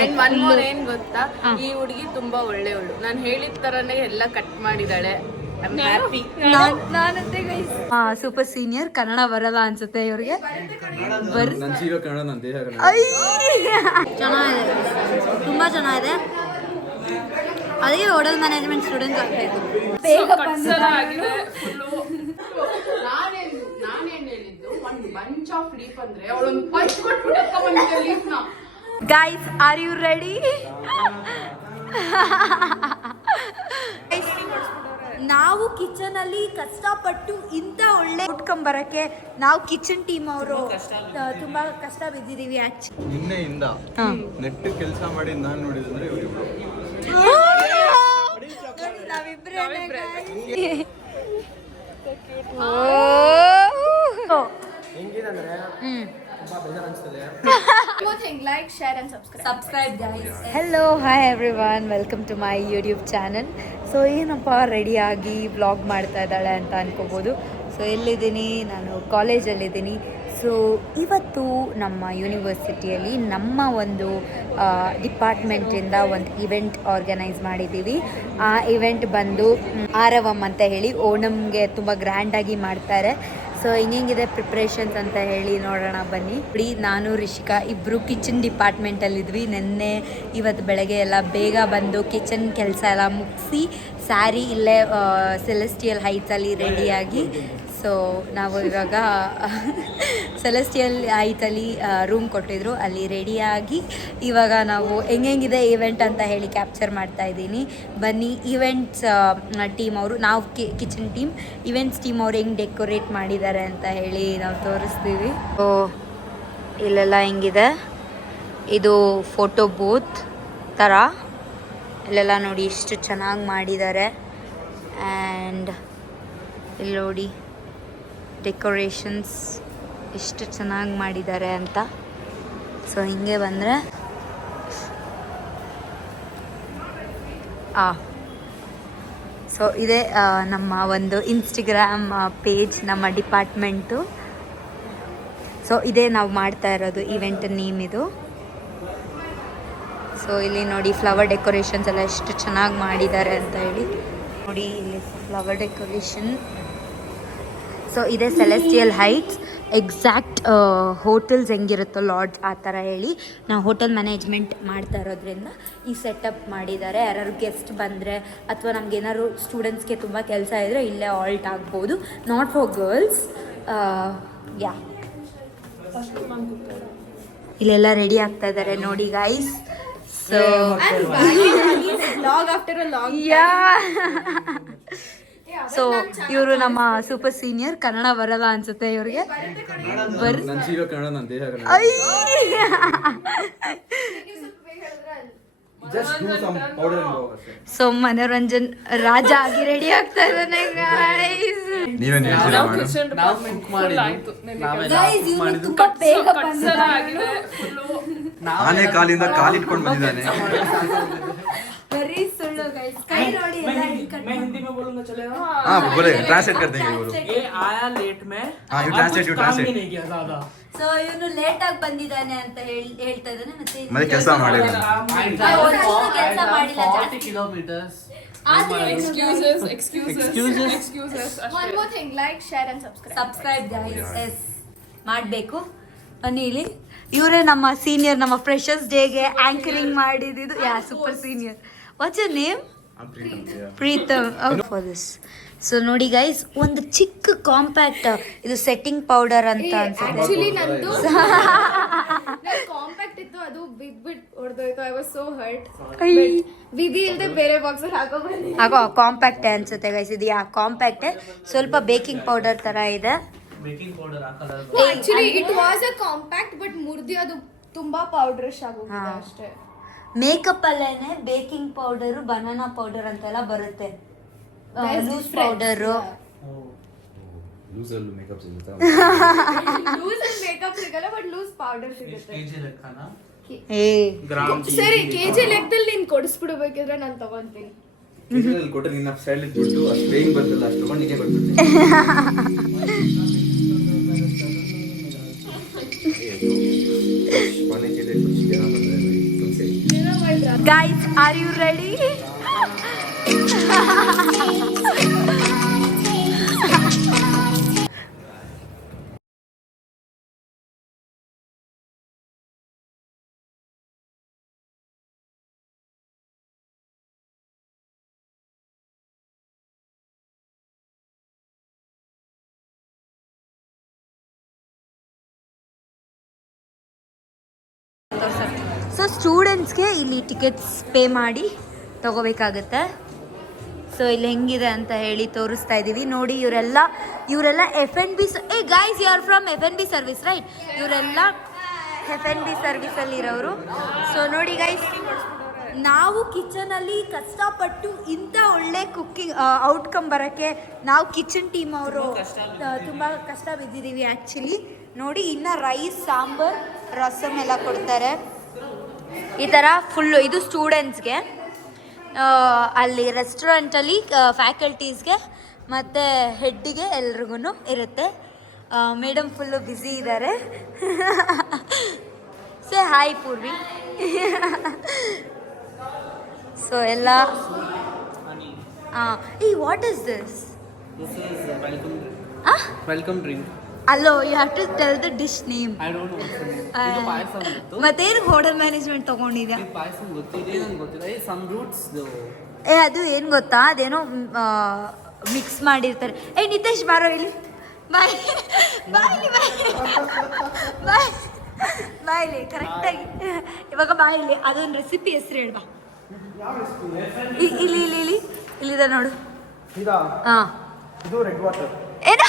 And one more ಏನ್ ಗೊತ್ತಾ, ಈ ಹುಡುಗಿ ತುಂಬಾ ಒಳ್ಳೆಯವಳು. ನಾನು ಹೇಳಿದ ತರನೇ ಎಲ್ಲ ಕಟ್ ಮಾಡಿದಾಳೆ. Super senior. ಕನ್ನಡ ಬರಲ್ಲ ಅನ್ಸುತ್ತೆ ಇವ್ರಿಗೆ. ಚೆನ್ನಾಗಿದೆ, ತುಂಬಾ ಚೆನ್ನಾಗಿದೆ. ಅದಕ್ಕೆ ಹೋಟೆಲ್ ಮ್ಯಾನೇಜ್ಮೆಂಟ್ ಸ್ಟೂಡೆಂಟ್ಸ್ ಆಗ್ಬೇಕು. ನಾನೇನ್ ಹೇಳಿದ್ದು, ಒಂದ್ ಬಂಚ್ ಆಫ್ ಲೀಫ್ ಅಂದ್ರೆ ಅವಳೊಂದು ಪಂಚ್ ಕೊಟ್ಬಿಟ್ಟು ಲೀಫ್ನ. Guys, are you ready? ನಾವು ಕಿಚನ್ ಅಲ್ಲಿ ಕಷ್ಟಪಟ್ಟು ಇಂಥ ಒಳ್ಳೆ ಉಟ್ಕೊಂಬರಕ್ಕೆ ನಾವು ಕಿಚನ್ ಟೀಮ್ ಅವರು ತುಂಬಾ ಕಷ್ಟ ಬಿದ್ದಿದೀವಿ. ನಿನ್ನೆಯಿಂದ ನೆಟ್ ಕೆಲಸ ಮಾಡಿ ನಾನು ನೋಡಿದ್ರೆ like, share and subscribe guys. Hello, hi everyone, welcome to my YouTube channel. So ಏನಪ್ಪ ರೆಡಿಯಾಗಿ ವ್ಲಾಗ್ ಮಾಡ್ತಾ ಇದ್ದಾಳೆ ಅಂತ ಅನ್ಕೋಬೋದು. ಸೊ ಎಲ್ಲಿದ್ದೀನಿ ನಾನು? ಕಾಲೇಜಲ್ಲಿದ್ದೀನಿ. ಸೊ ಇವತ್ತು ನಮ್ಮ ಯೂನಿವರ್ಸಿಟಿಯಲ್ಲಿ ನಮ್ಮ ಒಂದು ಡಿಪಾರ್ಟ್ಮೆಂಟಿಂದ ಒಂದು ಇವೆಂಟ್ ಆರ್ಗನೈಸ್ ಮಾಡಿದ್ದೀವಿ. ಆ ಇವೆಂಟ್ ಬಂದು ಆರವಂ ಅಂತ ಹೇಳಿ ಓಣಂಗೆ ತುಂಬ ಗ್ರ್ಯಾಂಡಾಗಿ ಮಾಡ್ತಾರೆ. ಸೊ ಹಿಂಗೆಂಗಿದೆ ಪ್ರಿಪ್ರೇಷನ್ಸ್ ಅಂತ ಹೇಳಿ ನೋಡೋಣ ಬನ್ನಿ. ನೋಡಿ, ನಾನು ರಿಷಿಕಾ ಇಬ್ಬರು ಕಿಚನ್ ಡಿಪಾರ್ಟ್ಮೆಂಟಲ್ಲಿದ್ವಿ. ನೆನ್ನೆ ಇವತ್ತು ಬೆಳಗ್ಗೆ ಎಲ್ಲ ಬೇಗ ಬಂದು ಕಿಚನ್ ಕೆಲಸ ಎಲ್ಲ ಮುಗಿಸಿ ಸ್ಯಾರಿ ಇಲ್ಲೇ ಸೆಲೆಸ್ಟಿಯಲ್ ಹೈಟ್ಸಲ್ಲಿ ರೆಡಿಯಾಗಿ, ಸೊ ನಾವು ಇವಾಗ ಸೆಲೆಸ್ಟಿಯಲ್ ಹೈಟಲ್ಲಿ ರೂಮ್ ಕೊಟ್ಟಿದ್ರು, ಅಲ್ಲಿ ರೆಡಿಯಾಗಿ ಇವಾಗ ನಾವು ಹೆಂಗಿದೆ ಇವೆಂಟ್ ಅಂತ ಹೇಳಿ ಕ್ಯಾಪ್ಚರ್ ಮಾಡ್ತಾ ಇದ್ದೀನಿ. ಬನ್ನಿ, ಇವೆಂಟ್ಸ್ ಟೀಮ್ ಅವರು, ನಾವು ಕಿಚನ್ ಟೀಮ್, ಇವೆಂಟ್ಸ್ ಟೀಮ್ ಅವ್ರು ಹೆಂಗೆ ಡೆಕೋರೇಟ್ ಮಾಡಿದ್ದಾರೆ ಅಂತ ಹೇಳಿ ನಾವು ತೋರಿಸ್ತೀವಿ. ಸೊ ಇಲ್ಲೆಲ್ಲ ಹೆಂಗಿದೆ, ಇದು ಫೋಟೋ ಬೂತ್ ಥರ ಇಲ್ಲೆಲ್ಲ ನೋಡಿ ಇಷ್ಟು ಚೆನ್ನಾಗಿ ಮಾಡಿದ್ದಾರೆ. ಆ್ಯಂಡ್ ಇಲ್ಲಿ ನೋಡಿ ಡೆಕೋರೇಷನ್ಸ್ ಎಷ್ಟು ಚೆನ್ನಾಗಿ ಮಾಡಿದ್ದಾರೆ ಅಂತ. ಸೊ ಹಿಂಗೆ ಬಂದರೆ ಸೊ ಇದೇ ನಮ್ಮ ಒಂದು ಇನ್ಸ್ಟಾಗ್ರಾಮ್ ಪೇಜ್, ನಮ್ಮ ಡಿಪಾರ್ಟ್ಮೆಂಟು. ಸೊ ಇದೇ ನಾವು ಮಾಡ್ತಾ ಇರೋದು ಇವೆಂಟ್ ನೇಮ್ ಇದು. ಸೊ ಇಲ್ಲಿ ನೋಡಿ ಫ್ಲವರ್ ಡೆಕೋರೇಷನ್ಸ್ ಎಲ್ಲ ಎಷ್ಟು ಚೆನ್ನಾಗಿ ಮಾಡಿದ್ದಾರೆ ಅಂತ ಹೇಳಿ ನೋಡಿ, ಇಲ್ಲಿ ಫ್ಲವರ್ ಡೆಕೋರೇಷನ್. ಸೊ ಇದೇ ಸೆಲೆಸ್ಟಿಯಲ್ ಹೈಟ್ಸ್, ಎಕ್ಸಾಕ್ಟ್ ಹೋಟೆಲ್ಸ್ ಹೆಂಗಿರುತ್ತೋ ಲಾಡ್ಜ್ ಆ ಥರ ಹೇಳಿ ನಾವು ಹೋಟೆಲ್ ಮ್ಯಾನೇಜ್ಮೆಂಟ್ ಮಾಡ್ತಾ ಇರೋದ್ರಿಂದ ಈ ಸೆಟಪ್ ಮಾಡಿದ್ದಾರೆ. ಯಾರು ಗೆಸ್ಟ್ ಬಂದರೆ ಅಥವಾ ನಮಗೇನಾದ್ರು ಸ್ಟೂಡೆಂಟ್ಸ್ಗೆ ತುಂಬ ಕೆಲಸ ಇದ್ದರೆ ಇಲ್ಲೇ ಆಲ್ಟ್ ಆಗ್ಬೋದು. Not for girls. ಯಾ, ಇಲ್ಲೆಲ್ಲ ರೆಡಿ ಆಗ್ತಾ ಇದ್ದಾರೆ ನೋಡಿ guys. So vlog after a long so ಇವರು ನಮ್ಮ ಸೂಪರ್ ಸೀನಿಯರ್. ಕನ್ನಡ ಬರಲ್ಲ ಅನ್ಸುತ್ತೆ ಇವ್ರಿಗೆ. ಸೊ ಮನೋರಂಜನ್ ರಾಜ ಆಗಿ ರೆಡಿ ಆಗ್ತಾ ಇದ್ದಾನೆ ಗೈಸ್. ತುಂಬಾ ಬೇಗ ನಾನೇ ಕಾಲಿಂದ ಕಾಲಿಟ್ಕೊಂಡು ಬಂದಿದ್ದಾನೆ. ಬರೀ ಸುಳ್ಳು ಗೈಸ್. ಕೈ ನೋಡಿ मैं हिंदी में बोलूंगा चलेगा? हाँ बोले, ट्रांसलेट कर देंगे वो लोग. ये आया लेट में. हाँ यू ट्रांसलेट नहीं किया ज्यादा. ಸೊ ಇವನು ಲೇಟ್ ಆಗಿ ಬಂದಿದ್ದಾನೆ ಅಂತ ಹೇಳ್ತಾ ಇದ್ದಾನೆ. ಮತ್ತೆ ಕೆಲಸ ಮಾಡಿಲ್ಲ. ಕೆಲಸ ಮಾಡಿಲ್ಲ. 40 kilometers. Excuses. one more thing, like, share and subscribe guys. ಎಸ್ ಮಾಡಬೇಕು. ಅನಿಲಿ ಇವರೇ ನಮ್ಮ ಸೀನಿಯರ್, ನಮ್ಮ ಫ್ರೆಶರ್ಸ್ ಡೇಗೆ ಆಂಕರಿಂಗ್ ಮಾಡಿದ್ದು. Yeah, super senior. What's your name? Preetham. For this. So ನೋಡಿ ಗೈಸ್, ಒಂದು ಚಿಕ್ಕ ಕಾಂಪ್ಯಾಕ್ಟ್ ಇದು ಸೆಟ್ಟಿಂಗ್ ಪೌಡರ್ ಅಂತ ಅನ್ಸುತ್ತೆ. actually ನಂದು ಕಾಂಪ್ಯಾಕ್ಟ್ ಇತ್ತು, ಅದು ಬಿಟ್ ಹೊಡೆದೋಯ್ತು. I was so hurt. ವಿಧಿ ಇಲ್ಲದೆ ಬೇರೆ ಬಾಕ್ಸ್ ಅಲ್ಲಿ ಹಾಕೋ ಬಂದಿದ್ದೆ. ಹಾಗೋ ಕಾಂಪ್ಯಾಕ್ಟ್ ಅನ್ಸುತ್ತೆ ಗೈಸ್. ಇದು ಯಾ ಕಾಂಪ್ಯಾಕ್ಟ್, ಸ್ವಲ್ಪ ಬೇಕಿಂಗ್ ಪೌಡರ್ ತರ ಇದೆ. ಬೇಕಿಂಗ್ ಪೌಡರ್ ಹಾಕಲ್ಲ. actually it was a compact but ಮುರ್ದಿ ಅದು ತುಂಬಾ ಪೌಡರಿಶ್ ಆಗೋಗಿದೆ ಅಷ್ಟೇ. ಮೇಕಪ್ ಅಲ್ಲೇನೆ ಬೇಕಿಂಗ್ ಪೌಡರ್, ಬನಾನಾ ಪೌಡರ್ ಅಂತೆಲ್ಲ ಬರುತ್ತೆ. ಲೂಸ್ ಪೌಡರ್, ಲೂಸ್ ಅಲ್ಲಿ ಮೇಕಪ್ ಸಿಗುತ್ತಾ? ಲೂಸ್ ಅಲ್ಲಿ ಮೇಕಪ್ ಸಿಗಲ್ಲ, ಬಟ್ ಲೂಸ್ ಪೌಡರ್ ಸಿಗುತ್ತೆ. ಕೆಜಿ ಲೆಕ್ಕನಾ? ಸರಿ, ಕೆಜಿ ಲೆಕ್ಕದಲ್ಲಿ ನೀನ್ ಕೊಡಿಸ್ಬಿಡ್ಬೇಕಿದ್ರೆ ನಾನು ತಗೊಂತೀನಿ. ಕೆಜಿನಲ್ಲಿ ಕೊಟ್ಟರೆ ನಿನ್ನ ಸ್ಟೈಲ್ ದುಡ್ಡು ಅಷ್ಟು ಏನು ಬರ್ತಲ್ಲ, ಅಷ್ಟು ತಗೊಂಡಿಗೆ ಬರ್ಬಿಡ್ತೀನಿ. पानी के लिए कुछ देना पड़ रहा है तुमसे. Guys, are you ready? So ಸ್ಟೂಡೆಂಟ್ಸ್ಗೆ ಇಲ್ಲಿ ಟಿಕೆಟ್ಸ್ ಪೇ ಮಾಡಿ ತಗೋಬೇಕಾಗತ್ತೆ. ಸೊ ಇಲ್ಲಿ ಹೆಂಗಿದೆ ಅಂತ ಹೇಳಿ ತೋರಿಸ್ತಾ ಇದ್ದೀವಿ ನೋಡಿ. ಇವರೆಲ್ಲ F&B guys, you are from F&B service right? ಇವರೆಲ್ಲ F&B ಸರ್ವಿಸಲ್ಲಿ ಇರೋರು. ಸೊ ನೋಡಿ ಗೈಸ್, ನಾವು ಕಿಚನಲ್ಲಿ ಕಷ್ಟಪಟ್ಟು ಇಂಥ ಒಳ್ಳೆ ಕುಕ್ಕಿಂಗ್ ಔಟ್ಕಮ್ ಬರೋಕ್ಕೆ ನಾವು ಕಿಚನ್ ಟೀಮ್ ಅವರು ತುಂಬ ಕಷ್ಟ ಬಿದ್ದಿದ್ದೀವಿ ಆ್ಯಕ್ಚುಲಿ. ನೋಡಿ, ಇನ್ನು ರೈಸ್, ಸಾಂಬಾರ್, ರಸಮ್ ಎಲ್ಲ ಕೊಡ್ತಾರೆ ಈ ಥರ ಫುಲ್ಲು. ಇದು ಸ್ಟೂಡೆಂಟ್ಸ್ಗೆ, ಅಲ್ಲಿ ರೆಸ್ಟೋರೆಂಟಲ್ಲಿ ಫ್ಯಾಕಲ್ಟೀಸ್ಗೆ ಮತ್ತು ಹೆಡ್ಡಿಗೆ ಎಲ್ರಿಗೂ ಇರುತ್ತೆ. ಮೇಡಮ್ ಫುಲ್ಲು ಬ್ಯುಸಿ ಇದ್ದಾರೆ. Say hi Poorvi. ಸೊ ಎಲ್ಲ what is this? This is welcome drink. Welcome drink. ಅಲ್ಲೋ, you have to tell the dish name. I don't know what's the name. ಇದು ಪಾಯಸ ಗೊತ್ತು. ಮತ್ತೇನು ಹೋಟೆಲ್ ಮ್ಯಾನೇಜ್ಮೆಂಟ್ ತೊಗೊಂಡಿದ್ಯಾ? ಇದು ಪಾಯಸ ಗೊತ್ತಿದೆ, ನಂಗೆ ಗೊತ್ತಿಲ್ಲ. ಸಮ್ ರೂಟ್ಸ್ ಅದು ಏನು ಗೊತ್ತಾ, ಅದೇನೋ ಮಿಕ್ಸ್ ಮಾಡಿರ್ತಾರೆ. ನಿತೇಶ್ ಬಾರೋ ಇಲ್ಲಿ, ಬಾಯ್ ಬಾಯ್ಲಿ ಬಾಯ್ಲಿ ಕರೆಕ್ಟಾಗಿ ಇವಾಗ ಬಾಯ್ಲಿ. ಅದೊಂದು ರೆಸಿಪಿ ಹೆಸರು ಹೇಳ್ಬಾ. ಇಲ್ಲಿದೆ ನೋಡು. ಹಾಂ, ಇದು ರೆಡ್ ವಾಟರ್. ಏನ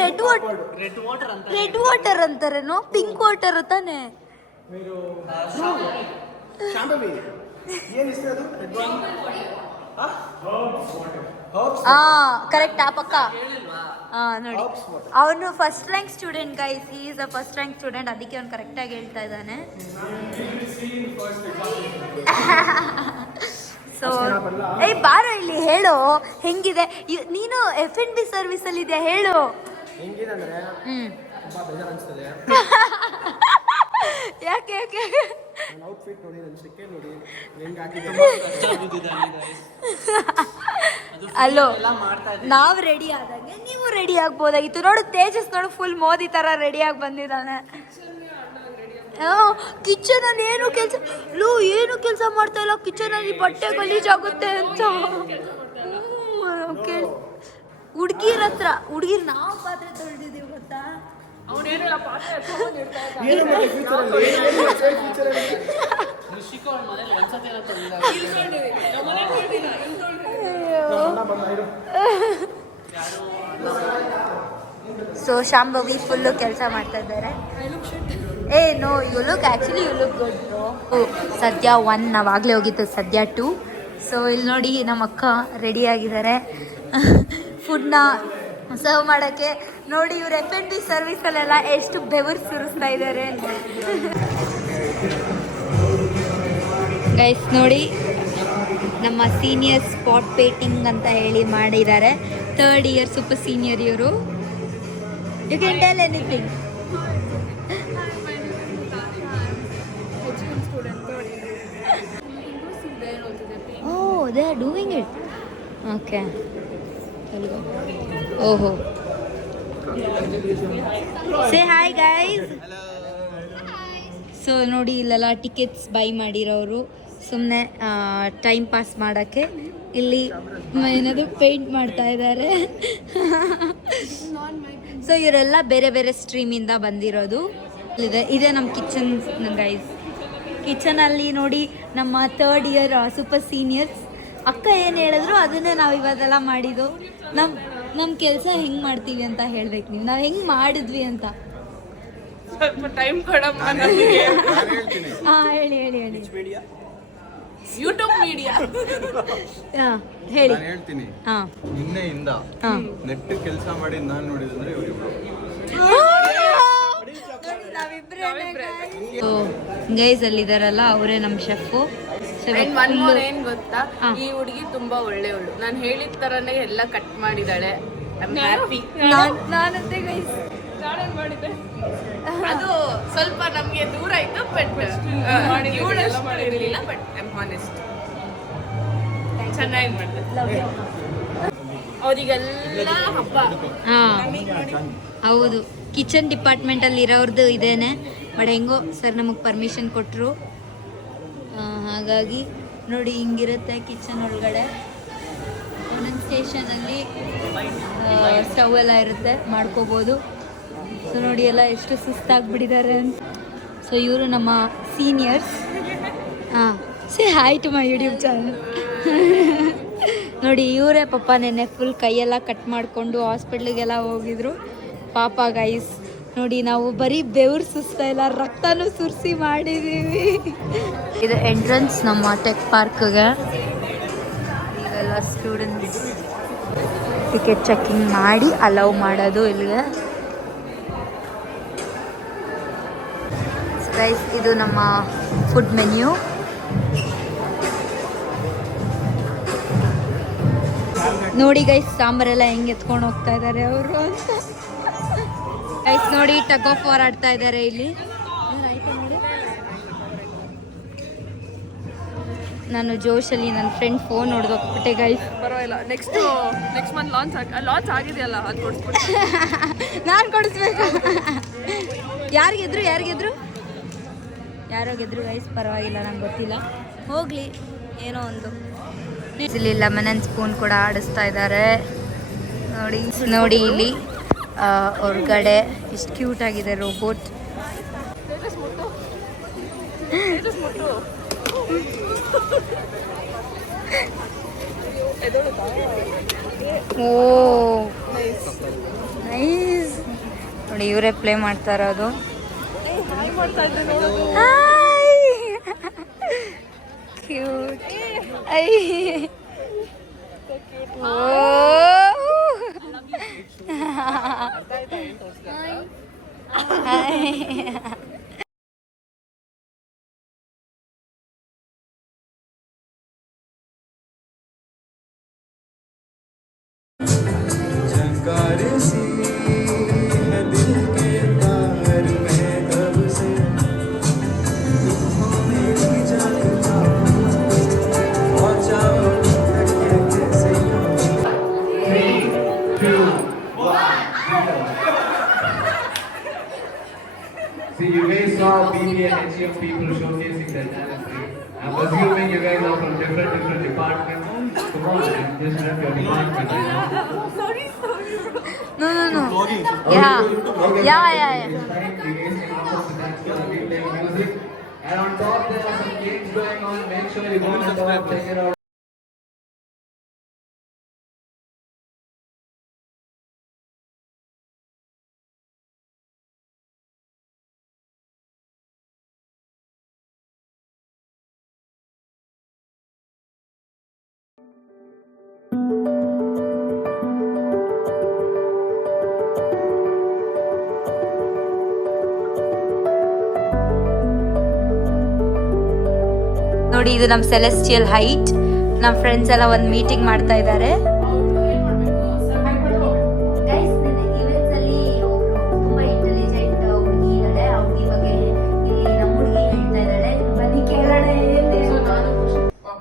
ರೆಡ್ ವಾಟರ್ ಅಂತ. ರೆಡ್ ವಾಟರ್ ಅಂತಾರೇನೋ? ಪಿಂಕ್ ವಾಟರ್ ತಾನೆ? ಕರೆಕ್ಟ್, ಆ ಪಕ್ಕ. ನೋಡಿ, ಅವನು first rank student guys. He is a first rank student, ಅದಕ್ಕೆ ಅವ್ನು ಕರೆಕ್ಟಾಗಿ ಹೇಳ್ತಾ ಇದ್ದಾನೆ. ಸೊ ಬಾರೋ ಇಲ್ಲಿ ಹೇಳು ಹೆಂಗಿದೆ. ನೀನು F&B ಸರ್ವಿಸಲ್ಲಿ ಇದೆಯಾ ಹೇಳು. ಯಾಕೆ ಅಲ್ಲೋ, ನಾವು ರೆಡಿ ಆದಂಗೆ ನೀವು ರೆಡಿ ಆಗ್ಬೋದಾಗಿತ್ತು. ನೋಡು ತೇಜಸ್, ನೋಡು ಫುಲ್ ಮೋದಿ ಥರ ರೆಡಿಯಾಗಿ ಬಂದಿದ್ದಾನೆ. ಕಿಚನಲ್ಲಿ ಏನು ಕೆಲಸ ಮಾಡ್ತಾ ಇಲ್ಲ. ಕಿಚನಲ್ಲಿ ಬಟ್ಟೆ ಗಲೀಜಾಗುತ್ತೆ ಅಂತ ಕೇಳಿ ಹುಡುಗಿರ ಹತ್ರ. ಹುಡುಗಿರ್ ನಾವು ಪಾತ್ರೆ ತೊಳೆದಿದ್ದೀವಿ ಗೊತ್ತಾ? ಸೊ ಶಾಂಭವಿ ಫುಲ್ಲು ಕೆಲಸ ಮಾಡ್ತಾ ಇದ್ದಾರೆ. No, you look good bro. ಸದ್ಯ 1 ನಾವಾಗಲೇ ಹೋಗಿದ್ದು, ಸದ್ಯ 2. ಸೊ ಇಲ್ಲಿ ನೋಡಿ, ನಮ್ಮ ಅಕ್ಕ ರೆಡಿಯಾಗಿದ್ದಾರೆ ಫುಡ್ನ ಸರ್ವ್ ಮಾಡೋಕ್ಕೆ. ನೋಡಿ, ಇವ್ರು F&B ಸರ್ವಿಸಲ್ಲೆಲ್ಲ ಎಷ್ಟು ಬೆವರು ಸುರಿಸ್ತಾ ಇದ್ದಾರೆ ಗೈಸ್. ನೋಡಿ, ನಮ್ಮ ಸೀನಿಯರ್ ಸ್ಪಾಟ್ ಪೇಂಟಿಂಗ್ ಅಂತ ಹೇಳಿ ಮಾಡಿದ್ದಾರೆ. 3rd ಇಯರ್ ಸೂಪರ್ ಸೀನಿಯರ್ ಇವರು. You can tell anything. They are doing it. Okay. Oh. Say hi guys. So ನೋಡಿ, ಇಲ್ಲೆಲ್ಲ ಟಿಕೆಟ್ಸ್ ಬೈ ಮಾಡಿರೋರು ಸುಮ್ಮನೆ ಟೈಮ್ ಪಾಸ್ ಮಾಡೋಕ್ಕೆ ಇಲ್ಲಿ ಏನಾದರೂ ಪೇಂಟ್ ಮಾಡ್ತಾ ಇದ್ದಾರೆ. ಸೊ ಇವರೆಲ್ಲ ಬೇರೆ ಬೇರೆ ಸ್ಟ್ರೀಮಿಂದ ಬಂದಿರೋದು. ಇದೇ ನಮ್ಮ ಕಿಚನ್ ಗೈಸ್. ಕಿಚನಲ್ಲಿ ನೋಡಿ, ನಮ್ಮ 3rd ಇಯರ್ ಸೂಪರ್ ಸೀನಿಯರ್ಸ್ ಅಕ್ಕ ಏನು ಹೇಳಿದ್ರು ಅದನ್ನೇ ನಾವು ಇವತ್ತೆಲ್ಲ ಮಾಡಿದ್ದು. ನಮ್ಮ ಕೆಲಸ ಹೆಂಗೆ ಮಾಡ್ತೀವಿ ಅಂತ ಹೇಳ್ಬೇಕು ನೀವು. ನಾವು ಹೆಂಗೆ ಮಾಡಿದ್ವಿ ಅಂತ ಸ್ವಲ್ಪ ಟೈಮ್ ಕೊಡಮ್ಮ. ಹೇಳಿ ಯೂಟ್ಯೂಬ್ ಮೀಡಿಯಾ. ಹೇಳಿ. ನಾನು ಹೇಳ್ತೀನಿ, ನಿನ್ನೆಯಿಂದ ನೆಟ್ ಕೆಲಸ ಮಾಡಿ ನಾನು ನೋಡಿದ್ರೆ ಗೈಸ್ ಅಲ್ಲಿದಾರಲ್ಲ ಅವರೇ ನಮ್ಮ ಶೆಫು. ಏನ್ ಗೊತ್ತಾ, ಈ ಹುಡುಗಿ ತುಂಬಾ ಒಳ್ಳೆಯವಳು. ನಾನು ಹೇಳಿದ ತರನೇ ಎಲ್ಲ ಕಟ್ ಮಾಡಿದಾಳೆ. ನಾನಂತೆ ಗೈಸ್ ಮಾಡಿದ್ದೆ. ಅದು ಸ್ವಲ್ಪ ನಮ್ಗೆ ದೂರ ಆಯ್ತು, ಬಟ್ ಇವಳಷ್ಟು ಇರಲಿಲ್ಲ, ಬಟ್ ಐ ಆಮ್ ಹಾನೆಸ್ಟ್. ಚೆನ್ನಾಗಿ ಮಾಡಿದೆ. ಅವರಿಗೆಲ್ಲ ಹಬ್ಬ. ಹೌದು, ಕಿಚನ್ ಡಿಪಾರ್ಟ್ಮೆಂಟಲ್ಲಿ ಇರೋರ್ದು ಇದೇನೆ. ಬಟ್ ಹೆಂಗೋ ಸರ್ ನಮಗೆ ಪರ್ಮಿಷನ್ ಕೊಟ್ಟರು, ಹಾಗಾಗಿ ನೋಡಿ ಹಿಂಗಿರುತ್ತೆ ಕಿಚನ್ ಒಳಗಡೆ. ಒಂದೊಂದು ಸ್ಟೇಷನಲ್ಲಿ ಸ್ಟವ್ ಎಲ್ಲ ಇರುತ್ತೆ, ಮಾಡ್ಕೋಬೋದು. ಸೊ ನೋಡಿ ಎಲ್ಲ ಎಷ್ಟು ಸುಸ್ತಾಗ್ಬಿಟ್ಟಿದ್ದಾರೆ ಅಂತ. ಸೊ ಇವರು ನಮ್ಮ seniors. Say hi to my YouTube channel. ನೋಡಿ ಇವರೇ ಪಾಪ ನೆನ್ನೆ ಫುಲ್ ಕೈಯೆಲ್ಲ ಕಟ್ ಮಾಡಿಕೊಂಡು ಹಾಸ್ಪಿಟ್ಲಿಗೆಲ್ಲ ಹೋಗಿದ್ರು ಪಾಪ ಗೈಸ್. ನೋಡಿ ನಾವು ಬರೀ ಬೆವರು ಸುಸ್ತಾ ಇಲ್ಲ, ರಕ್ತನೂ ಸುರಿಸಿ ಮಾಡಿದ್ದೀವಿ. ಇದು ಎಂಟ್ರೆನ್ಸ್ ನಮ್ಮ ಟೆಕ್ ಪಾರ್ಕ್ಗೆ. ಇವೆಲ್ಲ ಸ್ಟೂಡೆಂಟ್ಸ್ ಟಿಕೆಟ್ ಚೆಕಿಂಗ್ ಮಾಡಿ ಅಲೌ ಮಾಡೋದು ಇಲ್ಲಿಗೆ. ಗೈಸ್ ಇದು ನಮ್ಮ ಫುಡ್ ಮೆನ್ಯೂ. ನೋಡಿ ಗೈಸ್ ಸಾಂಬಾರೆಲ್ಲ ಹೆಂಗೆ ಎತ್ಕೊಂಡು ಹೋಗ್ತಾ ಇದ್ದಾರೆ ಅವರು ಅಂತ. ಗೈಸ್ ನೋಡಿ ಟಗ್ ಆಫ್ ವಾರ್ ಆಡ್ತಾ ಇದ್ದಾರೆ ಇಲ್ಲಿ. ನಾನು ಜೋಶಲ್ಲಿ ನನ್ನ ಫ್ರೆಂಡ್ ಫೋನ್ ಹೊಡೆದೋಗ್ಬಿಟ್ಟೆ ಗೈಸ್. ಪರವಾಗಿಲ್ಲ, ನೆಕ್ಸ್ಟ್ ಮಂತ್ ಲಾಂಚ್ ಆಗಿದೆಯಲ್ಲ, ಅದು ಕೊಡಿಸ್ಬಿಟ್ಟು. ನಾನು ಕೊಡಿಸ್ಬೇಕು. ಯಾರು ಗೆದ್ರು ಯಾರೋ ಗೆದ್ರು ಗೈಸ್, ಪರವಾಗಿಲ್ಲ, ನಂಗೆ ಗೊತ್ತಿಲ್ಲ, ಹೋಗಲಿ ಏನೋ ಒಂದು. ಇಲ್ಲಿ ಲೆಮನ್ ಆ್ಯಂಡ್ ಸ್ಪೂನ್ ಕೂಡ ಆಡಿಸ್ತಾ ಇದ್ದಾರೆ ನೋಡಿ ಇಲ್ಲಿ ಹೊರಗಡೆ ಎಷ್ಟು ಕ್ಯೂಟ್ ಆಗಿದೆ ರೋಬೋಟ್. ಓ ನೈಸ್. ನೋಡಿ ಇವರೇ ಪ್ಲೇ ಮಾಡ್ತಾ ಇರೋದು. Cute. See, you guys saw BB and HM people showcasing their talent. I'm assuming you guys are from different departments. Come on, man, just rep your department. No. Okay. Yeah. This time, you guys can offer the next one, we play music. And on top, there are some games going on. Make sure you go on top, check it out. ನೋಡಿ ಇದು ನಮ್ಮ celestial height. ನಮ್ಮ friends ಎಲ್ಲ ಒಂದು meeting ಮಾಡ್ತಾ ಇದ್ದಾರೆ.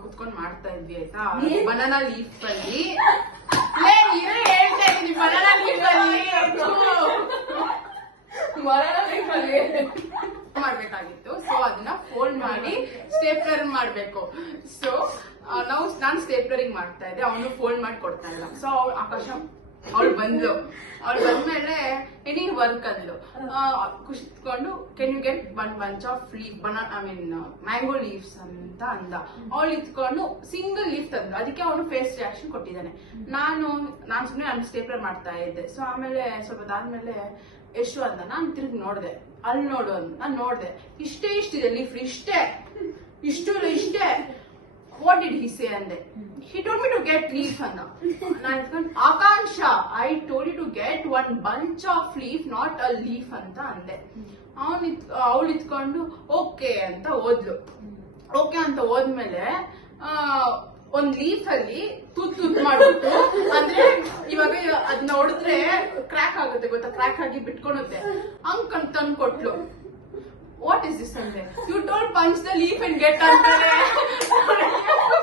ಕುತ್ಕೊಂಡು ಮಾಡ್ತಾ ಇದ್ವಿ ಆಯ್ತಾ, ಬನಾನಾ ಲೀಫ್ ಅಲ್ಲಿ ಹೇಳ್ತಾ ಇದ್ದೀನಿ. ಬನಾನಾ ಲೀಫ್ ಅಲ್ಲಿ ಮಾಡ್ಬೇಕಾಗಿತ್ತು. ಸೊ ಅದನ್ನ ಫೋಲ್ಡ್ ಮಾಡಿ ಸ್ಟೇಪ್ಲರ್ ಮಾಡ್ಬೇಕು. ಸೊ ನಾನು ಸ್ಟೇಪ್ಲರಿಂಗ್ ಮಾಡ್ತಾ ಇದ್ದೆ, ಅವನು ಫೋಲ್ಡ್ ಮಾಡಿ ಕೊಡ್ತಾ ಇಲ್ಲ. ಸೊ ಆಕಾಶ ಅವಳು ಬಂದ್ಮೇಲೆ ಎನಿ ವರ್ಕ್ ಅಂದ್ಲು. ಕುತ್ಕೊಂಡು can you get one bunch of leaf mango leaves ಅಂತ ಅಂದ. ಅವಳು ಇತ್ಕೊಂಡು ಸಿಂಗಲ್ ಲೀಫ್ ತಂದು, ಅದಕ್ಕೆ ಅವನು ಫೇಸ್ ರಿಯಾಕ್ಷನ್ ಕೊಟ್ಟಿದ್ದಾನೆ. ನಾನು ಸುಮ್ಮನೆ ನಾನು ಸ್ಟೇಪ್ಲರ್ ಮಾಡ್ತಾ ಇದ್ದೆ. ಸೊ ಆಮೇಲೆ ಸ್ವಲ್ಪ ಅದಾದ್ಮೇಲೆ ಎಷ್ಟು ಅಂದ, ನಾನು ತಿರುಗಿ ನೋಡ್ದೆ, ಅಲ್ಲಿ ನೋಡು ಅಂದ. ನಾನು ನೋಡ್ದೆ, ಇಷ್ಟಿದೆ ಲೀಫ್, ಇಷ್ಟೇ. ವಾಟ್ ಡಿಡ್ ಹಿ ಸೇ ಅಂದೆ. He told me to get leaf ಅಂದ. ನಾನು ಆಕಾಂಕ್ಷ, I told you to get one bunch of leaf, not a leaf ಅಂತ ಅಂದೆ. ಅವಳು ಇತ್ಕೊಂಡು ಓಕೆ ಅಂತ ಹೋದ್ಲು. ಓಕೆ ಅಂತ ಹೋದ್ಮೇಲೆ ಒಂದ್ ಲೀಫ್ ಅಲ್ಲಿ ತೂತ್ ಮಾಡ್ಬಿಟ್ಟು, ಅಂದ್ರೆ ಇವಾಗ ಅದನ್ನ ಹೊಡೆದ್ರೆ ಕ್ರ್ಯಾಕ್ ಆಗುತ್ತೆ ಗೊತ್ತಾ, ಕ್ರ್ಯಾಕ್ ಆಗಿ ಬಿಟ್ಕೊಳುತ್ತೆ, ಹಂಗ್ ತಂದು ಕೊಟ್ಲು. ವಾಟ್ ಇಸ್ ದಿಸ್ ಅಂದೆ. You don't punch the leaf and get ಅಂತಾರೆ.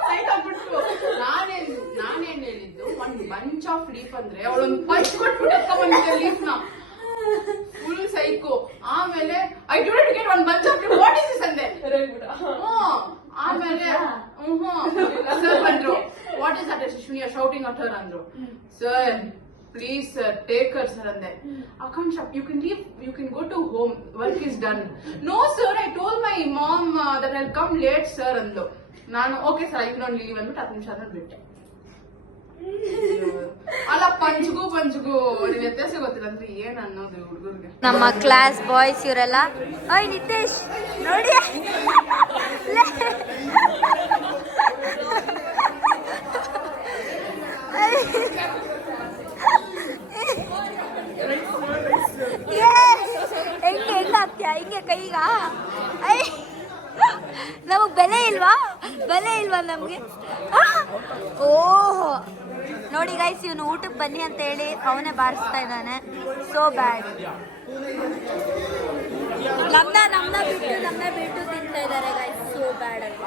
ಸೈಕ್ ಆಗ್ಬಿಟ್ಟು ನಾನೇನ್ ಹೇಳಿದ್ದು, ಒಂದ್ ಬಂಚ್ ಆಫ್ ಲೀಫ್ ಅಂದ್ರೆ ಅವಳೊಂದು ಪಂಚ್ ಕೊಟ್ಬಿಟ್ಟು ಎತ್ಕೊಂಡ್ಬಂದಿದ್ದೆ ಲೀಫ್ ನ. Full psycho. ಆಮೇಲೆ I don't get one bunch of leaf, what is this ಅಂದೆ. ಆಮೇಲೆ ಸರ್ ಬಂದ್ರು, what is that Shishwini are shouting at her ಅಂದ್ರು. Sir please sir take her sir ಅಂದೆ. Account shop you can leave, you can go to home, work is done. No sir I told my mom that I come late sir ಅಂದ್ಲು. ನಾನು okay sir I can leave ಅಂದ್ಬಿಟ್ಟು 10 ನಿಮಿಷ ಆದ್ಮೇಲೆ ಬಿಟ್ಟೆ. ಅಲ್ಲ ಪಂಚ್ಗೂ ನಿನ್ ವ್ಯತ್ಯಾಸ ಗೊತ್ತಿಲ್ಲ ಅಂದ್ರೆ ಏನ್ ಅನ್ನೋದು ಹುಡುಗರಿಗೆ. ನಮ್ಮ ಕ್ಲಾಸ್ ಬಾಯ್ಸ್ ಇವರೆಲ್ಲ. ಓಯ್ ನಿತೇಶ್ ನೋಡಿ, ಹೆಂಗೆ ಆಗ್ತೀಯ ಹಿಂಗೆ ಕೈಗ? ನಮಗ್ ಬೆಲೆ ಇಲ್ವಾ ನಮ್ಗೆ? ಓಹೋ ನೋಡಿ ಗೈಸ್, ಇವನು ಊಟಕ್ಕೆ ಬನ್ನಿ ಅಂತ ಹೇಳಿ ಅವನೇ ಬಾರಿಸ್ತಾ ಇದ್ದಾನೆ. ಸೋ ಬ್ಯಾಡ್. ನಮ್ನ ಬಿಟ್ಟು ತಿಂತಾ ಇದ್ದಾರೆ ಗೈಸ್. ಸೋ ಬ್ಯಾಡ್ ಅಂತ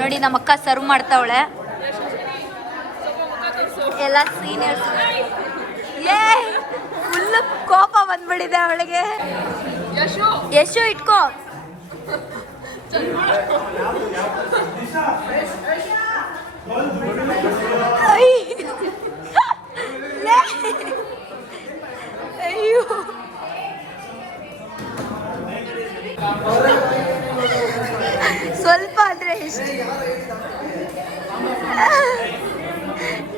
ನೋಡಿ. ನಮ್ಮ ಅಕ್ಕ ಸರ್ವ್ ಮಾಡ್ತಾವಳೆ. ಎಲ್ಲ ಸೀನಿಯರ್ಸ್. ಫುಲ್ ಕೋಪ ಬಂದ್ಬಿಟ್ಟಿದೆ ಅವಳಿಗೆ. ಯಶು ಇಟ್ಕೋ. ಅಯ್ಯೋ ಸ್ವಲ್ಪ ಅಂದ್ರೆ ಎಷ್ಟು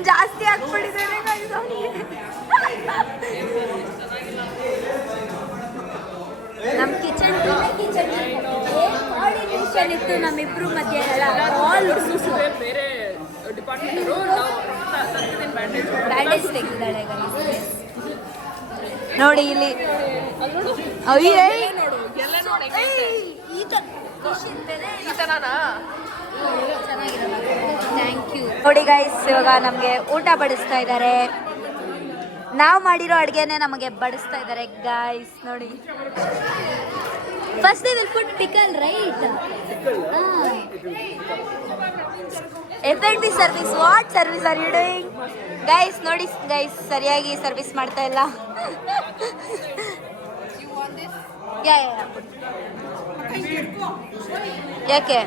ಜಾಸ್ತಿ ಆಗ್ಬಿಟ್ಟಿದ್ದಾರೆ. ನಮ್ಮ ಕಿಚನ್ ಕೋಆರ್ಡಿನೇಷನ್ ಇತ್ತು ನಮ್ಮಿಬ್ರು ಮಧ್ಯೆ. ಬೇರೆ ಡಿಪಾರ್ಟ್ಮೆಂಟ್ ಬ್ಯಾಂಡೇಜ್ ತೆಗೆದಿದ್ದಾಳೆ ನೋಡಿ ಇಲ್ಲಿ. Thank you. ನೋಡಿ ಗೈಸ್, ಇವಾಗ ನಮಗೆ ಊಟ ಬಡಿಸ್ತಾ ಇದ್ದಾರೆ. ನಾವು ಮಾಡಿರೋ ಅಡುಗೆನೆ ನಮಗೆ ಬಡಿಸ್ತಾ ಇದ್ದಾರೆ ಗೈಸ್. ನೋಡಿ, first they will put pickle right. ಎಫ್&ಬಿ service. What service are you doing guys? ನೋಡಿ ಗೈಸ್, ಸರಿಯಾಗಿ ಸರ್ವಿಸ್ ಮಾಡ್ತಾ ಇಲ್ಲ. ಯಾಕೆ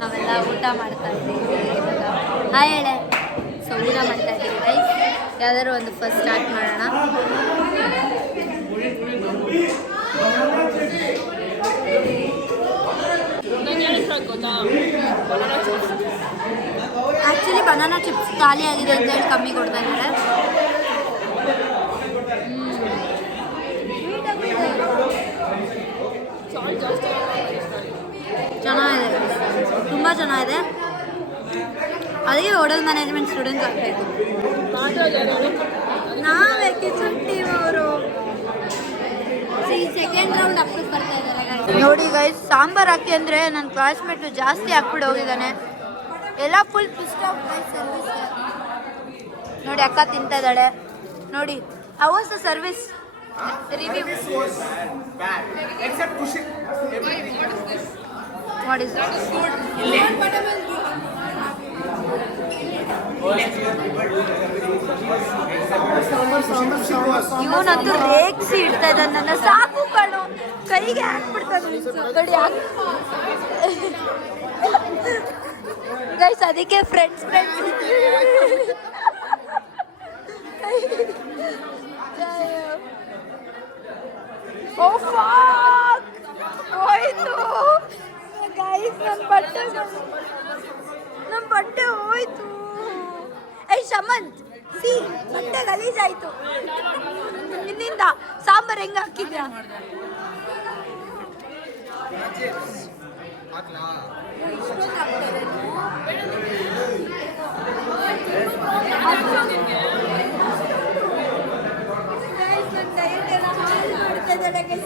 ನಾವೆಲ್ಲ ಊಟ ಮಾಡ್ತಾ ಇದ್ದೀವಿ ಇವಾಗ. ಹೇಳೆ. ಸೊ ಊಟ ಮಾಡ್ತಾ ಇದ್ದೀವಿ ಗೈಸ್. ಯಾವ್ದಾದ್ರು ಒಂದು ಫಸ್ಟ್ ಸ್ಟಾರ್ಟ್ ಮಾಡೋಣ. ಆ್ಯಕ್ಚುಲಿ ಬನಾನಾ ಚಿಪ್ಸ್ ಖಾಲಿ ಆಗಿದೆ ಅಂತ ಹೇಳಿ ಕಮ್ಮಿ ಕೊಡ್ತಾ ಇದ್ದಾರೆ. ಚೆನ್ನಾಗಿದೆ, ತುಂಬ ಚೆನ್ನಾಗಿದೆ. ಅದಕ್ಕೆ ಹೋಟೆಲ್ ಮ್ಯಾನೇಜ್ಮೆಂಟ್ ಸ್ಟೂಡೆಂಟ್ಸ್ ಆಗಬೇಕು. ನಾವೇ ಕಿಚನ್ ಟೀಮ್ ಅವರು. ಸೆಕೆಂಡ್ ರೌಂಡ್ ಅಪ್ರೂವ್ ಬರ್ತಾ ಇದ್ದಾರೆ ನೋಡಿ ಗೈಸ್. ಸಾಂಬಾರ್ ಹಾಕಿ ಅಂದರೆ ನನ್ನ ಕ್ಲಾಸ್ಮೇಟ್ ಜಾಸ್ತಿ ಹಾಕ್ಬಿಟ್ಟು ಹೋಗಿದ್ದಾನೆ. ಎಲ್ಲ ಫುಲ್ ಪಿಸ್ಟ್ ಆಫ್ ಸರ್ವಿಸ್. ನೋಡಿ ಅಕ್ಕ ತಿಂತಾ ಇದ್ದಾಳೆ. ನೋಡಿ, how was the service review? What is ಇವನಂತೂ ರೇಗ್ಸಿ ಇಡ್ತಾ ಇದ್ದಾನೆ ನನ್ನ. ಸಾಕು ಕಣು, ಕೈಗೆ ಹಾಕ್ಬಿಡ್ತಾನೆ ನೋಡಿ. ಗೈಸ್ ಅದಕ್ಕೆ ಫ್ರೆಂಡ್ಸ್ ಓ ಫಾಕ್ ಹೋಯ್ತು ಗೈಸ್. ನನ್ನ ಬಟ್ಟೆ ಹೋಯ್ತು. ಐ ಶಮಂತ್ ಸಿ, ಬಟ್ಟೆ ಗಲೀಜಾಯ್ತು. ನಿನ್ನಿಂದ ಸಾಂಬಾರ್ ಹೆಂಗ ಹಾಕಿದ್ಯಾ?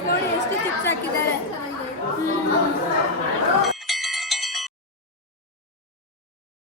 ನೋಡಿ ಎಷ್ಟು ಚಿಪ್ಸ್ ಹಾಕಿದ್ದಾರೆ.